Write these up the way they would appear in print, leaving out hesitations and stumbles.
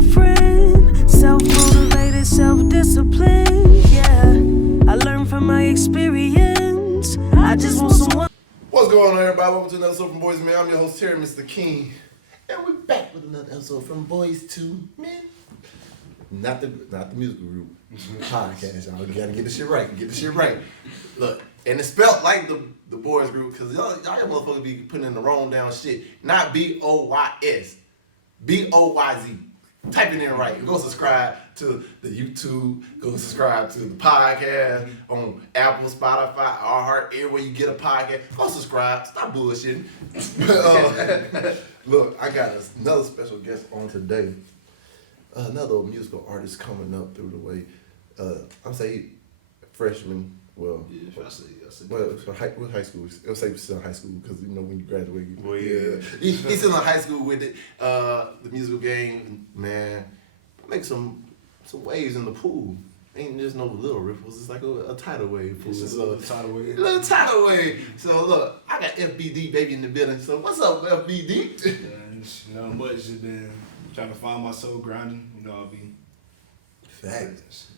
different. Self-motivated, self-disciplined, yeah. I learned from my experience. I just want someone. What's going on, everybody? Welcome to another episode from Boyz, man. I'm your host, Terry, Mr. King. And we're back with another episode from Boyz 2 Men. Not the musical group. Podcast, y'all. You gotta get the shit right. Look, and it's spelled like the Boyz group, because y'all motherfuckers be putting in the wrong down shit. Not B-O-Y-S. B-O-Y-Z. Type it in right. Go subscribe to the YouTube. Go subscribe to the podcast on Apple, Spotify, iHeart, everywhere you get a podcast. Go subscribe. Stop bullshitting. Look, I got another special guest on today. Another musical artist coming up through the way. I'm saying freshman. Well, I see. Well, what high school? I'll say still in high school because you know when you graduate. Well, yeah. He's still in high school with it. The musical game, man, make some waves in the pool. Ain't just no little ripples. It's like a tidal wave pool. It's just a little tidal wave. Little tidal wave. So look, I got FBD baby in the building. So what's up, FBD? Not much. Just been trying to find my soul, grinding. You know, I'll be. Facts.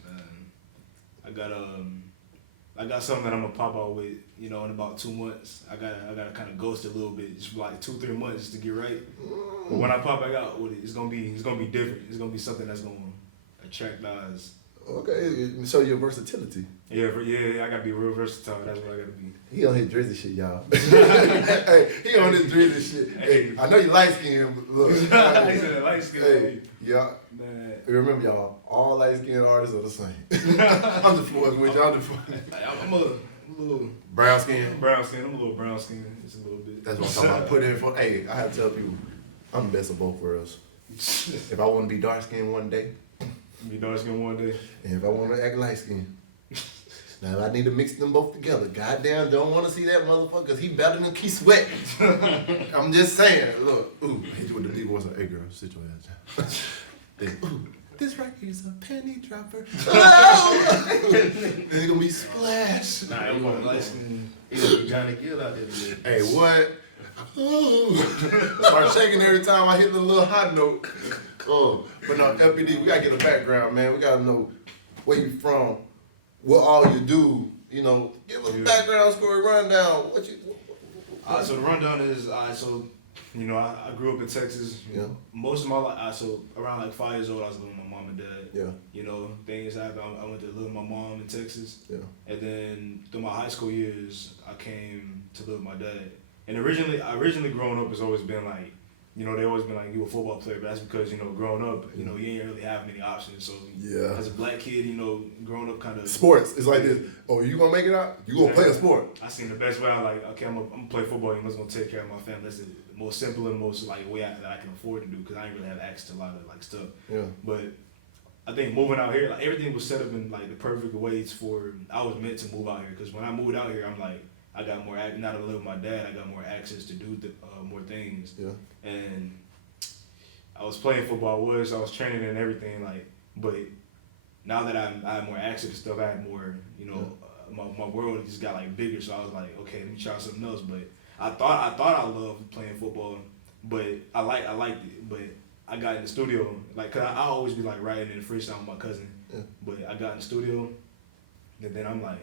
I got something that I'm gonna pop out with, you know, in about 2 months. I gotta kind of ghost it a little bit, just for like 2-3 months just to get right. But when I pop back out with it, it's gonna be different. It's gonna be something that's gonna attract eyes. Okay, show your versatility. Yeah, I gotta be real versatile. That's what I gotta be. He on his Drizzy shit, y'all. Hey, he on his Drizzy shit. Hey, I know you light skinned, but look. He said light skin. Hey, yeah. Man. Remember, y'all, all light skinned artists are the same. I'm just fucking with you. I'm I'm a little brown skin. I'm a little brown skin. Just a little bit. That's what I'm talking about. Put in for. Hey, I have to tell people, I'm the best of both worlds. If I want to be dark skinned one day, Be dark skin one day. and if I want to act light skinned. Now, if I need to mix them both together, goddamn, don't want to see that motherfucker, because he better than Keith Sweat. I'm just saying, look, ooh, hit you with the deep voice, hey girl, sit your ass down. Then, ooh, this right here's a penny dropper. Oh! Then it's gonna be splash. Nah, I'm gonna light skin. He's gonna be trying to get out there. Hey, what? Ooh. Start shaking every time I hit the little high note. Oh, but no, FPD, we gotta get a background, man. We gotta know where you from, what all you do. You know, give us a background story rundown. So the rundown is, so, you know, I grew up in Texas. Yeah. Most of my life, so around like 5 years old, I was living with my mom and dad. Yeah. You know, things happened. I went to live with my mom in Texas. Yeah. And then through my high school years, I came to live with my dad. And originally growing up has always been like, you know, they always been like, you a football player, but that's because, you know, growing up, you know, you ain't really have many options. So Yeah. as a black kid, you know, growing up kind of Sports, it's like this. Oh, you gonna make it out? You gonna play a sport? I seen the best way. I like, okay, I'm gonna play football. I'm just gonna take care of my family. That's the most simple and most like way that I can afford to do because I ain't really have access to a lot of like stuff. Yeah. But I think moving out here, like everything was set up in like the perfect ways for. I was meant to move out here because when I moved out here, I'm like, I got more. Now that I live with my dad, I got more access to do more things. Yeah. And I was playing football. I was training and everything. Like, but now that I have more access to stuff, I have more. You know. My world just got like bigger, so I was like, okay, let me try something else. But I thought I loved playing football, but I liked it. But I got in the studio, like, cause I always be like writing and freestyling with my cousin. Yeah. But I got in the studio, and then I'm like,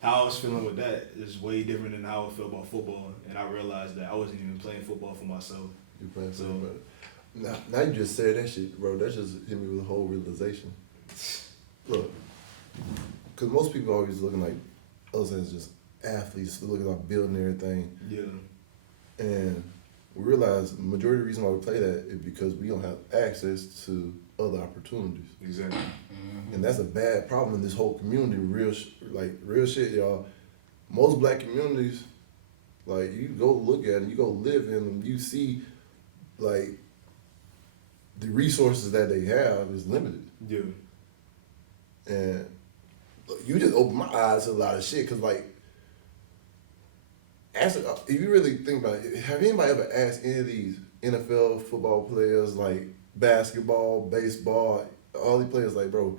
how I was feeling with that is way different than how I feel about football. And I realized that I wasn't even playing football for myself. You playing So- football? Now you just said that shit, bro. That just hit me with a whole realization. Look. Because most people always looking like us as just athletes, looking like building everything. Yeah. And we realize the majority of the reason why we play that is because we don't have access to other opportunities. Exactly. And that's a bad problem in this whole community, real shit, y'all. Most black communities, like, you go look at them, you go live in them, you see, like, the resources that they have is limited. Yeah. And you just opened my eyes to a lot of shit, because, like, if you really think about it, have anybody ever asked any of these NFL football players, like basketball, baseball, all these players, like, bro,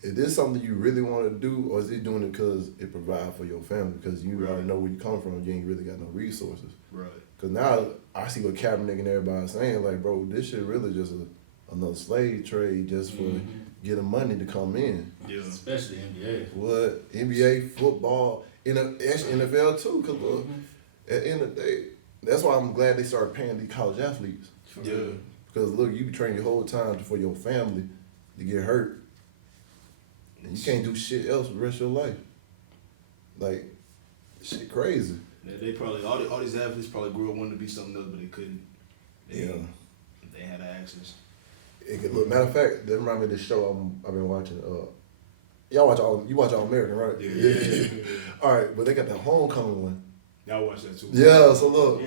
is this something you really want to do, or is he doing it because it provides for your family? Because you already know where you come from, you ain't really got no resources. Right. Because now I see what Kaepernick and everybody's saying, like, bro, this shit really just another slave trade just for getting money to come in. Yeah. Especially NBA. What? NBA, football, actually NFL too, because at the end of the day, that's why I'm glad they started paying these college athletes. Yeah. Because look, you train your whole time for your family to get hurt. And you can't do shit else for the rest of your life. Like, shit crazy. Yeah, they probably all these athletes probably grew up wanting to be something else, but they couldn't. They had access. Look, matter of fact, that remind me of this show I've been watching. You watch All American, right? Yeah. All right, but they got the homecoming one. Y'all watch that too. Yeah, so look,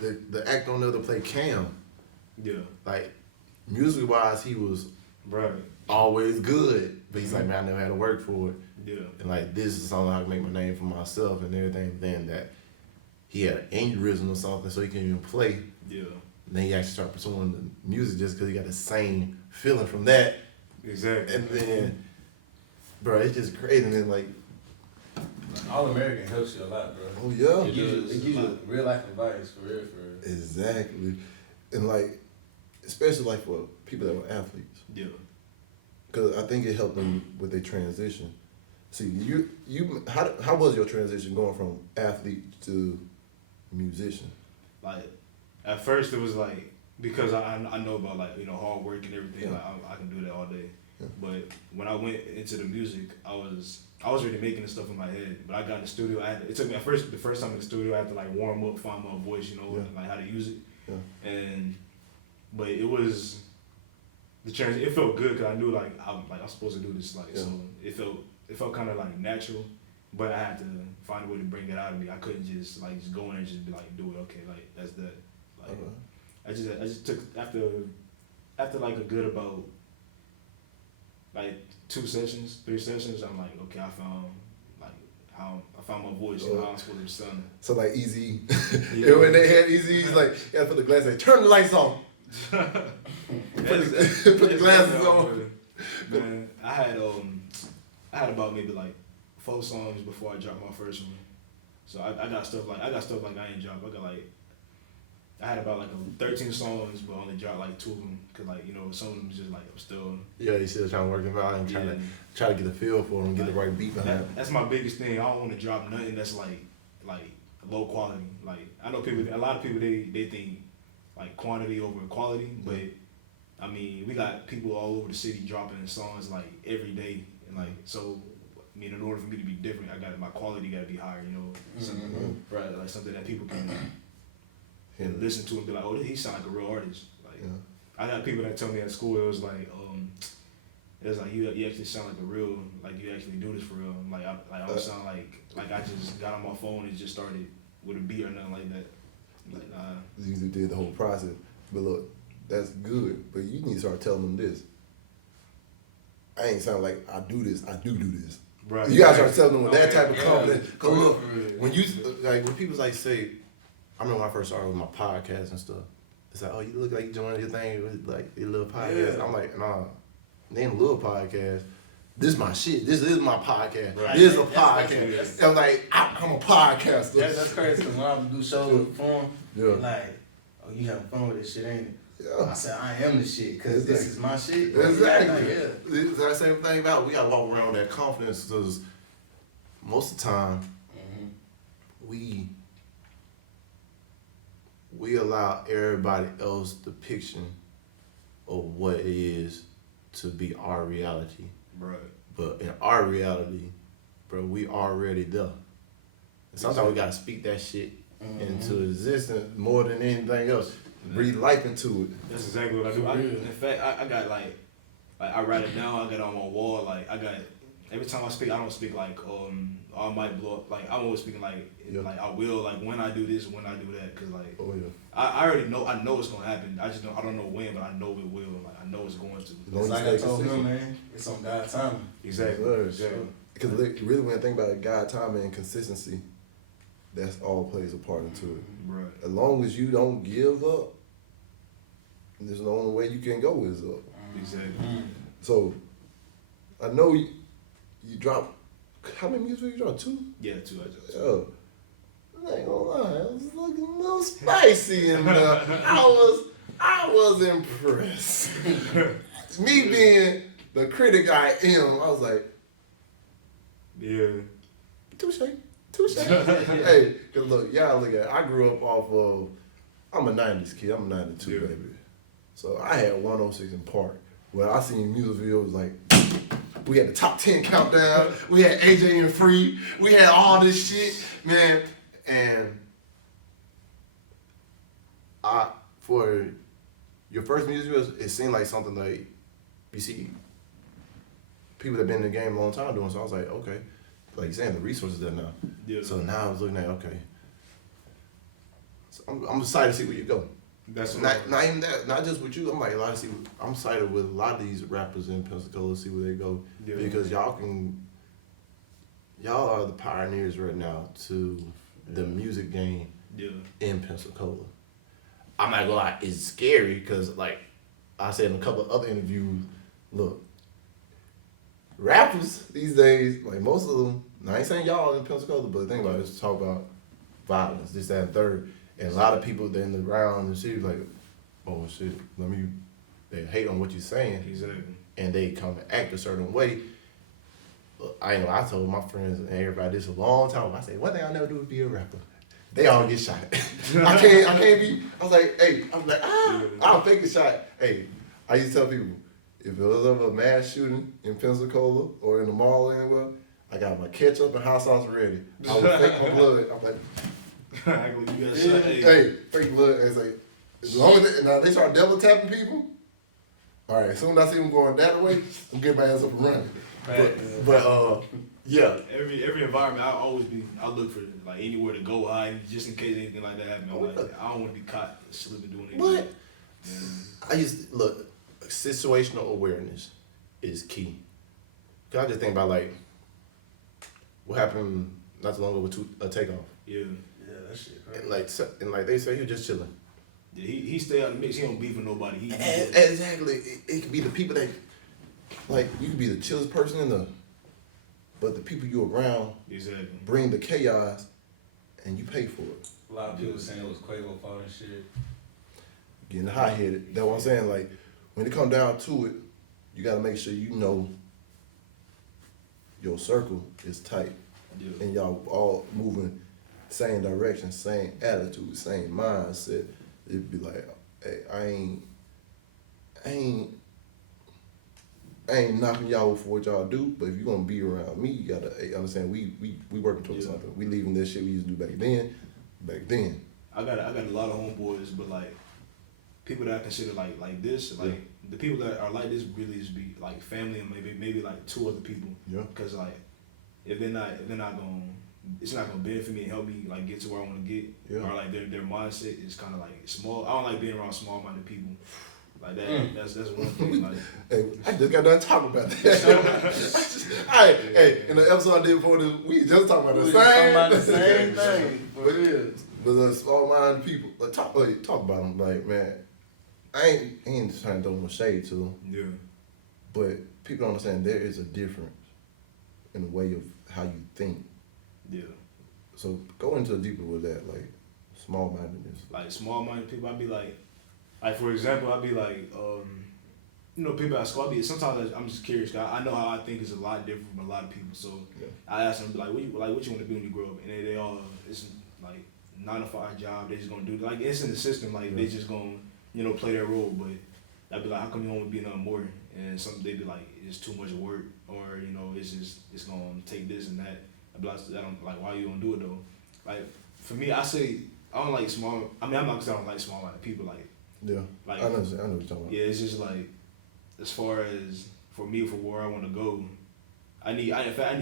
the actor on there that played Cam, Yeah. like musically wise, he was Right. always good, but he's like, man, I never had to work for it. Yeah. And like, this is something I can make my name for myself and everything. Then that he had an aneurysm or something, so he couldn't even play. Yeah. And then he actually started pursuing the music just because he got the same feeling from that. Exactly. And then, bro, it's just crazy. And then like, All American helps you a lot, bro. oh yeah, It gives you real life advice for real. exactly. And like, especially like for people that were athletes, Yeah. because I think it helped them with their transition. See, how was your transition going from athlete to musician? Like, at first it was like, because I know about like, you know, hard work and everything, like I can do that all day. Yeah. But when I went into the music, I was already making the stuff in my head. But I got in the studio, it took me the first time in the studio, I had to like warm up, find my voice, you know, like how to use it. Yeah. But it was, it felt good because I knew like I'm supposed to do this, like, so it felt kind of like natural. But I had to find a way to bring it out of me. I couldn't just go in and just be like, do it, okay, like that's that. Like, I just took after like a good about like 3 sessions, I'm like, okay, I found my voice, you know, how I'm supposed to sound. So like Easy, Yeah. when they had Easy, he's like, you gotta put the glasses, like, turn the lights on. Put the glasses on. Man, I had about maybe like 4 songs before I dropped my first one. So I got stuff like I ain't dropped. I had about like 13 songs, but only dropped like 2 of them, cause like, you know, some of them just like I'm still. Yeah, he's still trying to work him out and try to get a feel for him, get the right beat behind it. That's my biggest thing. I don't want to drop nothing that's like low quality. Like, I know a lot of people they think like quantity over quality, but I mean, we got people all over the city dropping songs like every day, and like, so I mean, in order for me to be different, my quality gotta be higher, you know, right? Like something that people can listen to and be like, oh, he sound like a real artist. Like, I got people that tell me at school it was like you actually sound like a real, like you actually do this for real. Like I don't sound like I just got on my phone and just started with a beat or nothing like that. Like, You did the whole process, but look, that's good. But you need to start telling them this. I ain't sound like I do this. I do this. Right. You gotta start telling them with that type of confidence. Cause look, Yeah. when people like say, I remember when I first started with my podcast and stuff. It's like, oh, you look like you joined your thing with like your little podcast. Yeah. I'm like, nah, they ain't a little podcast. This is my shit. This is my podcast. Right. This is a That's podcast. I'm like, I'm a podcaster. That's crazy, because when I would do shows perform, Yeah. like, oh, you having fun with this shit, ain't it? Yeah. I said, I am the shit, because this is my shit. Exactly. Like, yeah. It's that same thing about, we gotta walk around with that confidence, because most of the time, we allow everybody else's depiction of what it is to be our reality. right. But in our reality, bro, we already there. And sometimes we gotta speak that shit into existence more than anything else. Breathe life into it. That's exactly what I do. In fact, I got like I write it down. I got it on my wall. Like, I got, every time I speak, I don't speak like I might blow up. Like, I'm always speaking like I will, like when I do this, when I do that, cause like I already know, I know it's gonna happen. I don't know when, but I know it will. Like, I know it's going to. It's like I told him, man, it's on God's timing. Exactly. Exactly. Because really, when I think about God, timing, and consistency, that's all plays a part into it. Right. As long as you don't give up, there's the only way you can go is up. Exactly. So, I know you dropped, how many music you dropped? 2? Yeah, 2 I just. Oh, I ain't gonna lie, I was looking a little spicy in there. I I was impressed. Me being the critic I am, I was like, yeah. touche. Hey, cause look, y'all look at it. I grew up off of, I'm a 90s kid, I'm a 92 baby. So I had 106 in Park, where I seen music videos like, we had the top 10 countdown, we had AJ and Free, we had all this shit, man. And for your first music videos, it seemed like something like, you see people that been in the game a long time doing, so I was like, okay. Like you're saying, the resources there now. Yeah. So now I was looking at, okay. So I'm excited to see where you go. That's not even that, not just with you. I'm like, I'm excited with a lot of these rappers in Pensacola to see where they go. Yeah. Because y'all are the pioneers right now to the music game in Pensacola. I'm not gonna lie, it's scary because like I said in a couple of other interviews, look, rappers these days, like most of them, I ain't saying y'all in Pensacola, but the thing about it is talk about violence, this, that, and third. And a lot of people that in the ground and shit like, oh shit, they hate on what you're saying. Exactly. And they come and act a certain way. I told my friends and everybody this a long time ago. I said, one thing I'll never do is be a rapper. They all get shot. I can't be, I was like, I'll take a shot. Hey, I used to tell people, if there was ever a mass shooting in Pensacola or in the mall or anywhere, I got my ketchup and hot sauce ready. I would fake my blood. I'm like, hey, fake blood. And it's like, as long as now they start double tapping people, all right, as soon as I see them going that way, I'm getting my ass up and running. But yeah. Every environment, I look for like anywhere to go hide just in case anything like that happens. I don't want to be caught slipping doing anything. What? Situational awareness is key. Cause I just think about like what happened not too long ago with a Takeoff. Yeah, that shit. Right? And like they say, he was just chilling. Yeah, he stay out of the mix. He don't beef with nobody. Exactly. It could be the people that like you could be the chillest person but the people you around bring the chaos, and you pay for it. A lot of people saying it was Quavo fault and shit. Getting high-headed. That's what I'm saying. Like, when it come down to it, you got to make sure you know your circle is tight. Yeah. And y'all all moving same direction, same attitude, same mindset. It'd be like, hey, I ain't knocking y'all for what y'all do, but if you're gonna be around me, you gotta understand we working towards something. We leaving this shit we used to do back then. I got a lot of homeboys, but like people that I consider like this, like the people that are like this really just be like family and maybe like two other people. Yeah. Cause like if they're not gonna, it's not gonna benefit me and help me like get to where I want to get. Yeah. Or like their mindset is kind of like small. I don't like being around small-minded people. Like that, that's one thing. Like, hey, I just got done talking about that. Hey, in the episode I did before this, we just talking about the same thing. But it is. But the small-minded people, like talk about them. Like, man, I ain't just trying to throw no shade to them. Yeah. But people don't understand there is a difference in the way of how you think. Yeah. So go into deeper with that, like small-mindedness. Like small-minded people, I'd be like for example, I'd be like, people at school. Sometimes I'm just curious. Cause I know how I think is a lot different from a lot of people. So I ask them like, what you want to be when you grow up? And they all it's like 9-to-5 job. They just gonna do like it's in the system. Like they just gonna play their role. But I'd be like, how come you don't want to be nothing more? And some they be like, it's too much work, or it's gonna take this and that. I'd be like, why you gonna do it though? Like for me, I say I don't like small. I mean, I'm not saying I don't like small-minded people. Like. Yeah, like, I know what you're talking about. Yeah, it's just like, as far as for me, for where I want to go, I need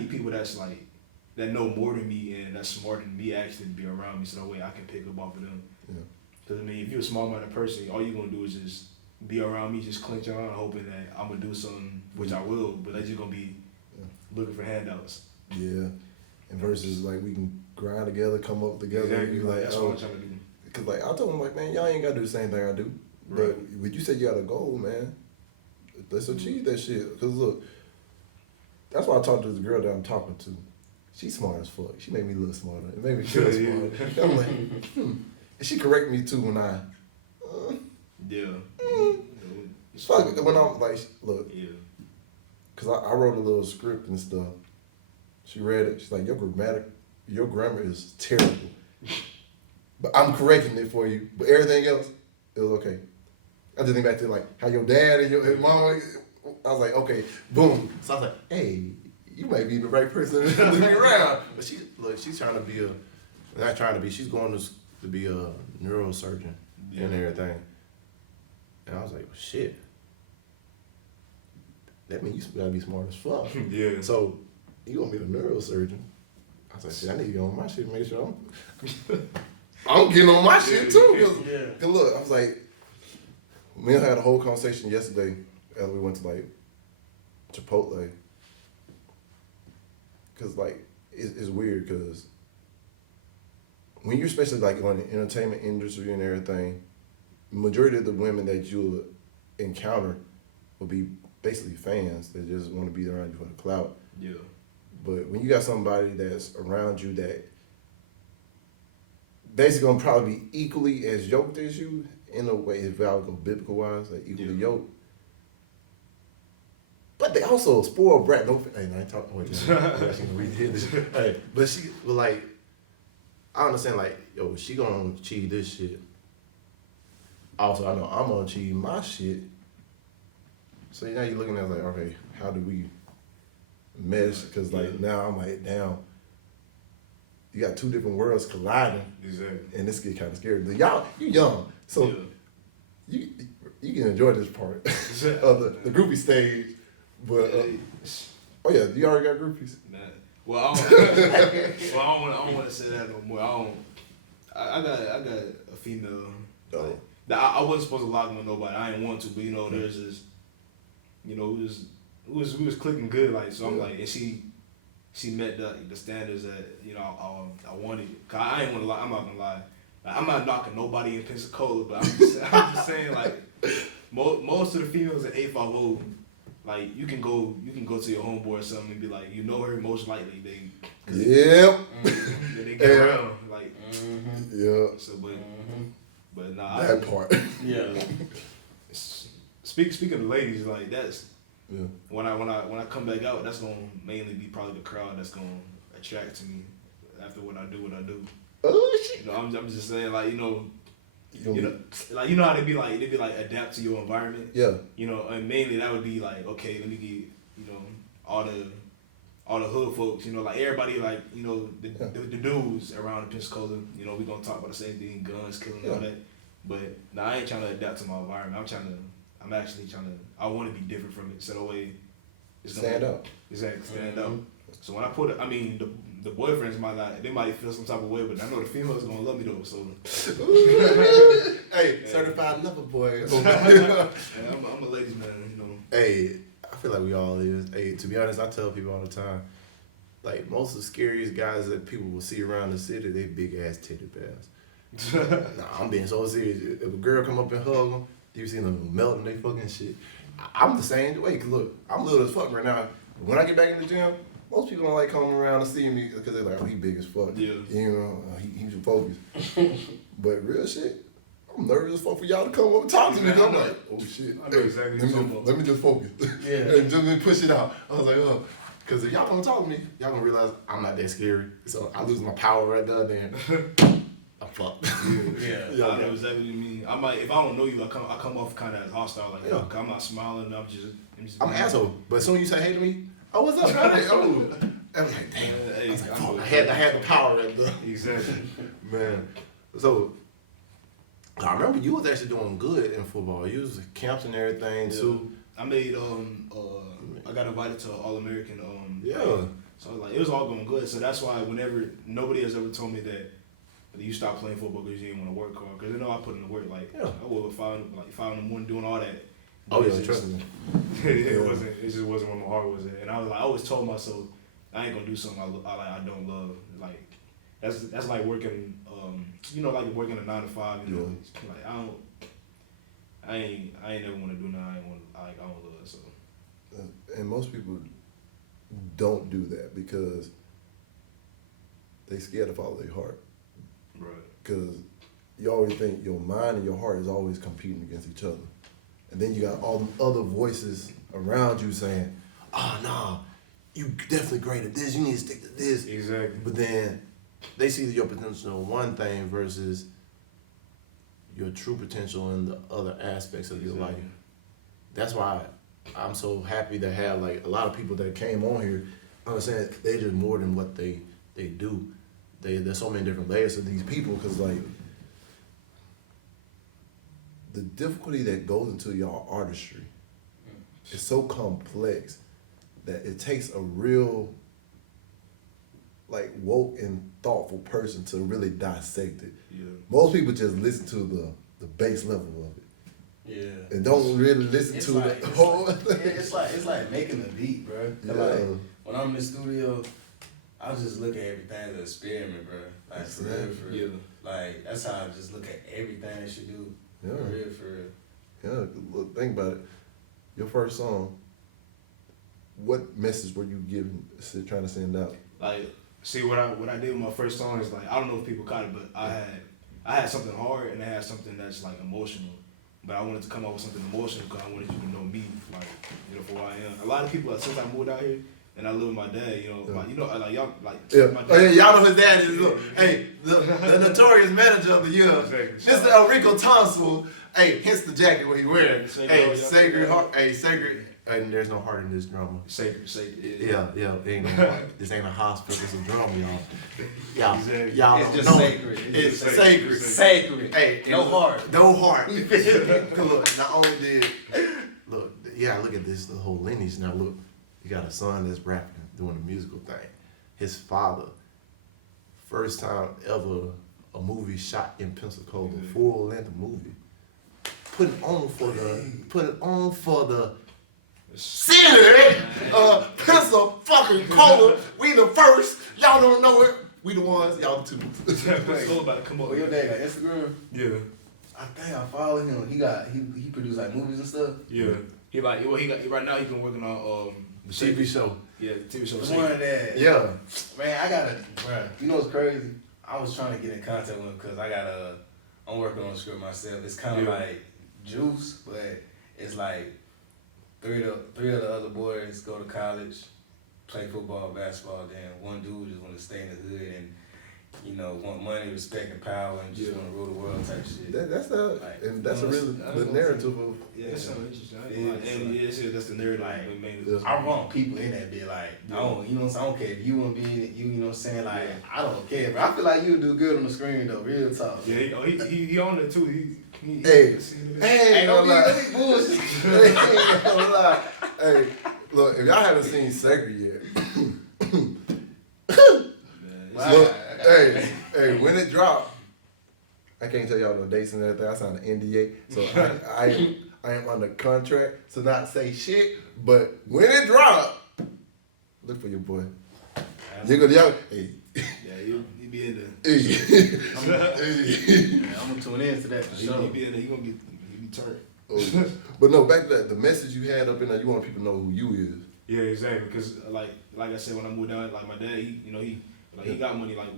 people that's like, that know more than me and that's smarter than me actually to be around me, so that way I can pick up off of them. Yeah. Because I mean, if you're a small-minded person, all you're gonna do is just be around me, just clench on, hoping that I'm gonna do something, which I will, but they're just gonna be looking for handouts. Yeah, and versus like we can grind together, come up together. Exactly. Like, that's what I'm trying to do. Cause like I told him like, man, y'all ain't gotta do the same thing I do. Right. But when you said you got a goal, man, let's achieve that shit. Cause look, that's why I talked to this girl that I'm talking to. She's smart as fuck. She made me look smarter. It made me feel smarter. I'm like, And she corrected me too when I Yeah. Fuck it. When I'm like, look, Yeah. cause I wrote a little script and stuff. She read it. She's like, your grammar is terrible. But I'm correcting it for you. But everything else, it was okay. I just think back to like how your dad and your mama. I was like, okay, boom. So I was like, hey, you might be the right person to be around. But she's trying to be not trying to be. She's going to be a neurosurgeon and everything. And I was like, well, shit. That means you gotta be smart as fuck. Yeah. So you gonna be the neurosurgeon? I was like, shit, I need to get on my shit, make sure I'm getting on my shit too. Cause look, I was like, me and her had a whole conversation yesterday as we went to like Chipotle. Cause like it's weird because when you're especially like on the entertainment industry and everything, majority of the women that you'll encounter will be basically fans that just want to be around you for the clout. Yeah. But when you got somebody that's around you that basically gonna probably be equally as yoked as you, in a way, if I would go biblical wise, like equally yoked. But they also spoiled brat. No, hey, I ain't talking. Oh, yeah, she gonna read this. Hey, but she, but like, I understand. Like, yo, she gonna achieve this shit. Also, I know I'm gonna achieve my shit. So now you're looking at like, okay, how do we mesh? Because like now I'm like, damn, you got two different worlds colliding. Exactly. And this get kind of scary. But y'all, you young, so you can enjoy this part of the groupie stage. But oh yeah, you already got groupies. Nah. Well, I don't want to say that no more. I got a female. Oh. That I wasn't supposed to lock on nobody. I didn't want to, but there's this. We was clicking good, like, so I'm like, and she met the standards that I wanted. Cause I ain't want to lie. I'm not gonna lie. Like, I'm not knocking nobody in Pensacola, but I'm just saying like most of the females at 850, like you can go to your homeboy or something and be like, her most likely they get around like So but nah, that part. Yeah. Speaking of ladies, like that's when I come back out, that's gonna mainly be probably the crowd that's gonna attract to me after what I do. Oh shit! I'm just saying, like like how they be like adapt to your environment. Yeah. And mainly that would be like, okay, let me get all the hood folks. Like everybody, like the dudes around Pensacola. We gonna talk about the same thing, guns, killing, all that. But I ain't trying to adapt to my environment. I'm actually trying to. I want to be different from it, so that way it's gonna stand up. Exactly, stand up. So when I put it, the boyfriends might feel some type of way, but I know the females gonna love me though. So hey, certified lover boy. I'm a ladies man, Hey, I feel like we all is. Hey, to be honest, I tell people all the time, like most of the scariest guys that people will see around the city, they big ass titty bears. Nah, I'm being so serious. If a girl come up and hug them, you see them melting they fucking shit. I'm the same way. Cause look, I'm little as fuck right now. When I get back in the gym, most people don't like coming around to see me because they're like, oh, he big as fuck. Yeah. He's focused. But real shit, I'm nervous as fuck for y'all to come up and talk to me. I'm like, oh shit. I know exactly let me just focus. Yeah. And just push it out. I was like, oh. Because if y'all come talk to me, y'all gonna realize I'm not that scary. So I lose my power right there, then I'm fucked. Yeah. I know exactly what you mean. I might, if I don't know you, I come off kind of hostile. Like, I'm not smiling. I'm an asshole. But as soon as you say hey to me, oh, what's up, man? I'm like, damn. I had the power right there. Exactly. Man. So, I remember you was actually doing good in football. You was at camps and everything, too. I made, I got invited to an All-American. So, like, it was all going good. So, that's why whenever, nobody has ever told me that you stopped playing football because you didn't want to work hard. Because, I put in the work. Like, I woke up 5 in the morning doing all that. Oh, yeah, trust me. It just wasn't where my heart was at. And I was like, I always told myself, I ain't gonna do something I don't love. Like that's like working, like working a 9 to 5. Like I ain't never want to do nothing I don't love. So. And most people don't do that because they scared to follow their heart. Right. Because you always think your mind and your heart is always competing against each other. And then you got all the other voices around you saying, oh, no, you definitely great at this. You need to stick to this. Exactly. But then they see your potential in one thing versus your true potential in the other aspects of your life. That's why I'm so happy to have like a lot of people that came on here. I'm saying they're just more than what they do. There's so many different layers of these people because like the difficulty that goes into your artistry is so complex that it takes a real like woke and thoughtful person to really dissect it. Yeah. Most people just listen to the base level of it. Yeah. And don't really listen It's to like, the whole it's like making a beat, bro. Yeah. Like when I'm in the studio, I just look at everything as an experiment, bro. Like for real, for real. Yeah. Like that's how I just look at everything that you do. Yeah. For real, for real. Yeah, look, think about it. Your first song, what message were you trying to send out? Like, see what I did with my first song is like I don't know if people caught it, but I had something hard and I had something that's like emotional. But I wanted to come up with something emotional because I wanted you to know me, like, you know, for who I am. A lot of people, since I moved out here and I live with my dad, you know, like, you know, like y'all, like, Yeah. my dad. Oh, yeah, y'all know his dad is. Hey, the notorious manager of the year, Exactly. Mr. Enrico Thompson. Hey, hence the jacket what he wearing. Sacred Hey, heart, sacred heart. Hey, sacred. And there's no heart in this drama. Sacred. Yeah, ain't no heart. This ain't a hospital. It's a drama, y'all. Exactly. Y'all It's don't just know. sacred. It's just sacred. Sacred. Hey, No and heart. No heart. Look, not only did look at this the whole lineage. Now look, you got a son that's rapping, doing a musical thing. His father, first time ever a movie shot in Pensacola, full length movie. Put it on for the city, Pensacola. We the first. Y'all don't know it. We the ones. Y'all the two. It's all about to come up. Well, your dad got Instagram? Yeah. I think I follow him. He produced like movies and stuff. Yeah. He right now he's been working on The TV show. Yeah, TV show. The one that Yeah. man, I gotta, bruh. You know what's crazy? I was trying to get in contact with him because I'm working on the script myself. It's kind of like Juice, but it's like three of the other boys go to college, play football, basketball. Then one dude just want to stay in the hood and, you know, want money, respect, and power, and just want to rule the world type shit. That's a really I the don't narrative of. Yeah, that's something interesting. That's the narrative. Like, mainly. I want people in that bit, like, I don't, you know what I'm saying? I don't care if you want to be in it, you know what I'm saying? Like, I don't care, but I feel like you do good on the screen, though, real talk. Yeah, he on it too. Hey, Don't be bullshit. Ain't gonna lie. Hey, look, if y'all haven't seen Sacred yet, look, hey, when it dropped, I can't tell y'all the dates and everything. I signed an NDA, so I am under contract to not say shit. But when it dropped, look for your boy. Hey. Yeah, you be in Hey. I'm gonna tune in to that for sure. He be in there. He be turned. Oh, but no, back to that. The message you had up in there, you want people to know who you is. Yeah, exactly. Because like I said, when I moved down, like my dad, he got money. Like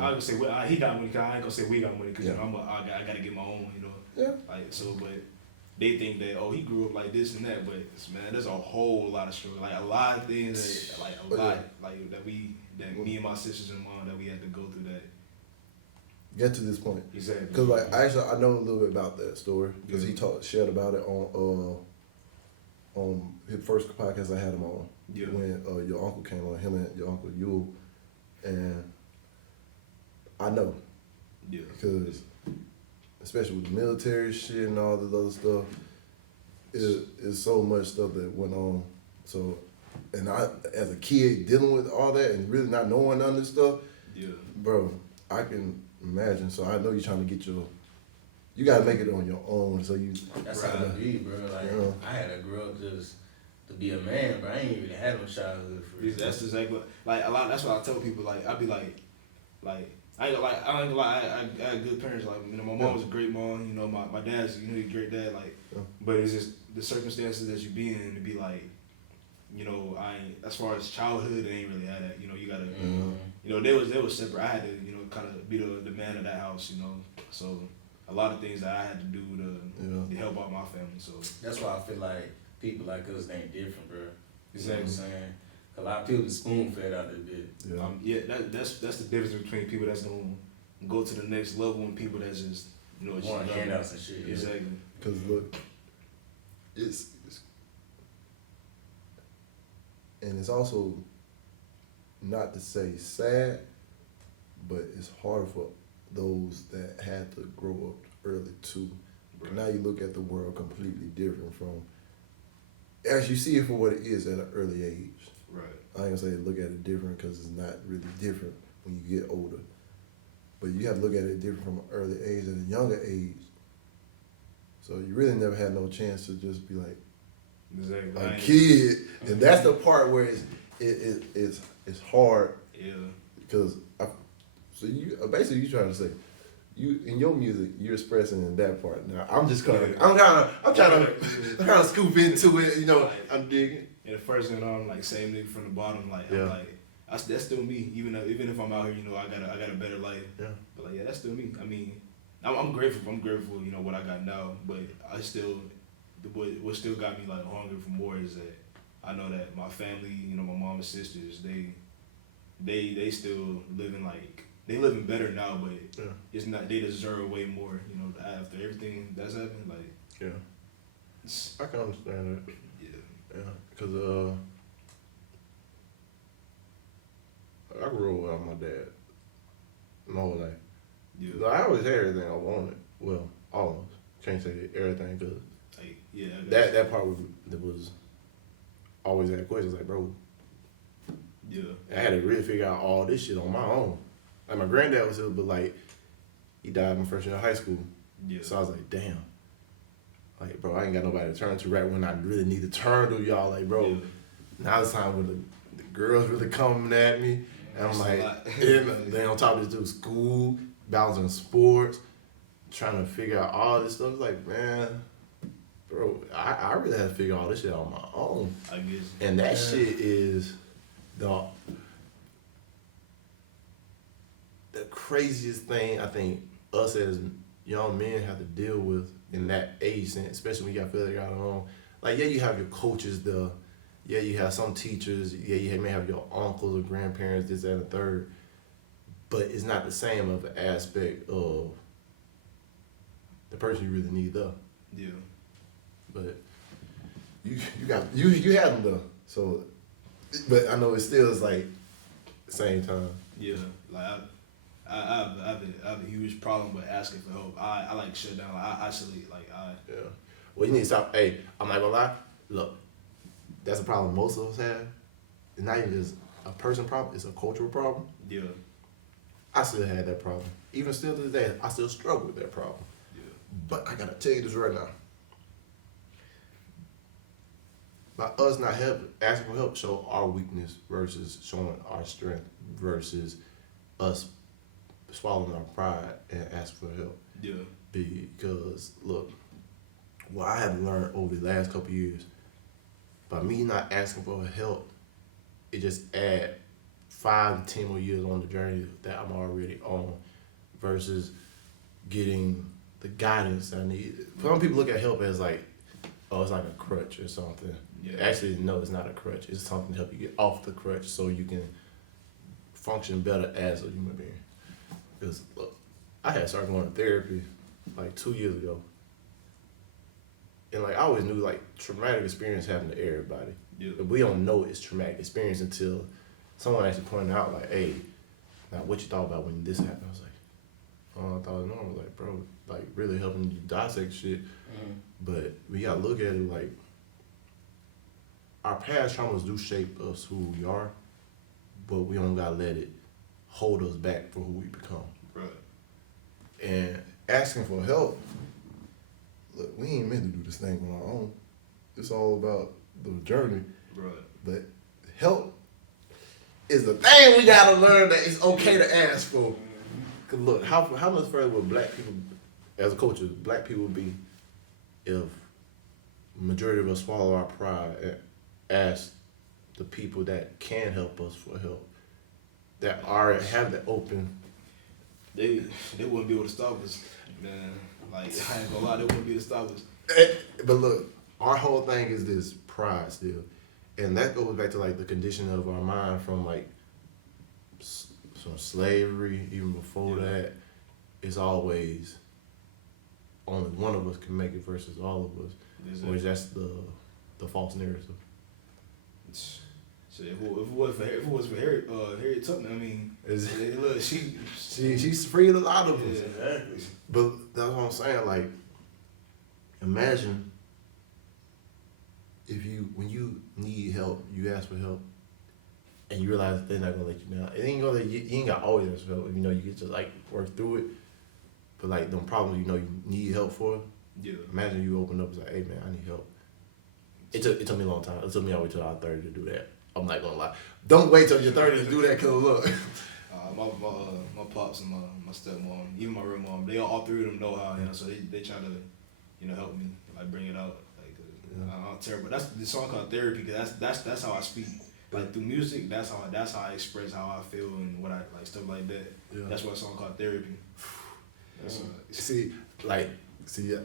I would say he got money. Cause I ain't gonna say we got money because you know I gotta get my own. You know. Yeah. Like so, but they think that he grew up like this and that. But man, there's a whole lot of struggle. Like a lot of things that me and my sisters and mom that we had to go through that. Get to this point. Exactly. Because like actually I know a little bit about that story because he shared about it on his first podcast I had him on when your uncle came on, him and your uncle Yule, and I know because especially with the military shit and all this other stuff, it's so much stuff that went on. So, and I as a kid dealing with all that and really not knowing none of this stuff, bro, I can imagine. So I know you're trying to get you gotta make it on your own. So that's how it be, bro. Like I had to grow up just to be a man, bro. I ain't even had no childhood for real. That's exactly like a lot. That's what I tell people. Like I be like I ain't gonna lie. I had good parents. Like you know, my mom was a great mom. You know, my dad's he's a great dad. Like, but it's just the circumstances that you be in to be like. You know, as far as childhood, I ain't really had that. You know, you gotta, you know, they was separate. I had to, you know, kind of be the man of that house. You know, so a lot of things that I had to do to help out my family. So that's why I feel like people like us ain't different, bro. You see what I'm saying? A lot of people spoon fed out of bit. That's the difference between people that's gonna go to the next level and people that's just want handouts and shit. Exactly. Because look, it's and it's also not to say sad, but it's hard for those that had to grow up early too. Right. Now you look at the world completely different from as you see it for what it is at an early age. Right. I ain't gonna say look at it different because it's not really different when you get older. But you have to look at it different from an early age at a younger age. So you really never had no chance to just be like a kid. And that's the part where it's hard. Yeah. Because you basically you trying to say you in your music you're expressing in that part. Now I'm just kind of I'm trying to scoop into it. I'm digging. And the first thing I'm like same nigga from the bottom. Like I'm like that's still me. Even if I'm out here, I got a better life. Yeah. But like that's still me. I mean, I'm grateful. I'm grateful. What I got now. But I still what still got me like hungry for more is that I know that my family, my mom and sisters, they still living like. They living better now, but it's not. They deserve way more. After everything that's happened, like I can understand that. Yeah, because I grew up without my dad my whole life. Yeah, I always had everything I wanted. Well, almost can't say everything because that part was always had questions like, bro. Yeah, I had to really figure out all this shit on my own. Like my granddad was here, but like he died my first year of high school. Yeah. So I was like, damn. Like, bro, I ain't got nobody to turn to right when I really need to turn to y'all. Like, bro, now it's time when the girls really coming at me. And I'm like, and then on top of this, do school, balancing sports, trying to figure out all this stuff. It's like, man, bro, I really had to figure all this shit out on my own. I guess. And that shit is the craziest thing I think us as young men have to deal with in that age, especially when you got to figure out on. Like, you have your coaches, you have some teachers, you may have your uncles or grandparents, this, that, and the third, but it's not the same of an aspect of the person you really need though. Yeah. But you have them though, so, but I know it still is like the same time. Yeah, like I have a huge problem with asking for help. I like shut down. Like, I isolate. Yeah. Well, you need to stop. Hey, I'm not gonna lie. Look, that's a problem most of us have. It's not even just a person problem. It's a cultural problem. Yeah. I still had that problem. Even still to this day, I still struggle with that problem. Yeah. But I gotta tell you this right now. By us not asking for help, show our weakness versus showing our strength versus us swallowing our pride and ask for help. Yeah. Because look, what I had to learn over the last couple of years, by me not asking for help, it just add 5 to 10 more years on the journey that I'm already on, versus getting the guidance I need. Some people look at help as like, oh, it's like a crutch or something. Yeah. Actually, no, it's not a crutch. It's something to help you get off the crutch so you can function better as a human being. Because look, I had started going to therapy like 2 years ago. And like I always knew like traumatic experience happened to everybody. Yeah. But we don't know it's traumatic experience until someone actually pointed out like, hey, now what you thought about when this happened? I was like, oh, I thought it was normal. Like, bro, like really helping you dissect shit. Mm-hmm. But we gotta look at it like our past traumas do shape us who we are, but we don't gotta let it hold us back for who we become. Right. And asking for help, look, we ain't meant to do this thing on our own. It's all about the journey. Right. But help is the thing we gotta learn that it's okay to ask for. Cause look, how much further would black people, as a culture, black people be if majority of us swallow our pride and ask the people that can help us for help, that already have that open. They wouldn't be able to stop us, man. Like I ain't gonna lie, they wouldn't be to stop us. But look, our whole thing is this pride still, and that goes back to like the condition of our mind from like from slavery, even before that. It's always only one of us can make it versus all of us, which that's the false narrative. So if it was for Harriet Tubman, I mean, look, she's freed a lot of us. Exactly. But that's what I'm saying. Like, imagine if when you need help, you ask for help, and you realize they're not gonna let you down. It ain't gonna you ain't got to always ask for help. You know, you get to like work through it. But like them problems, you know, you need help for. Yeah. Imagine you open up and say, "Hey man, I need help." It took me a long time. It took me all the way till I was 30 to do that. I'm not gonna lie. Don't wait till you're 30 to do that, cause look. My pops and my stepmom, even my real mom, they all three of them know how, you know, so they try to, you know, help me, like bring it out. Like I'm terrible. That's the song called Therapy, because that's how I speak. Like through music, that's how I express how I feel and what I like, stuff like that. Yeah. That's why a song called Therapy.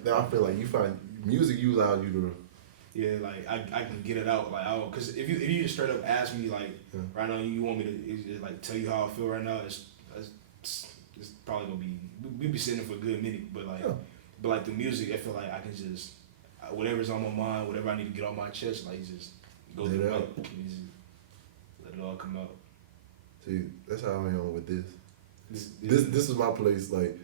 Now I feel like you find music you allow you to. Yeah, like I can get it out, like cause if you just straight up ask me like right now you want me to like tell you how I feel right now, it's probably gonna be we be sitting for a good minute, but like the music, I feel like I can just whatever's on my mind, whatever I need to get off my chest, like just go through it, just let it all come out. See, that's how I am with this. This is my place. Like,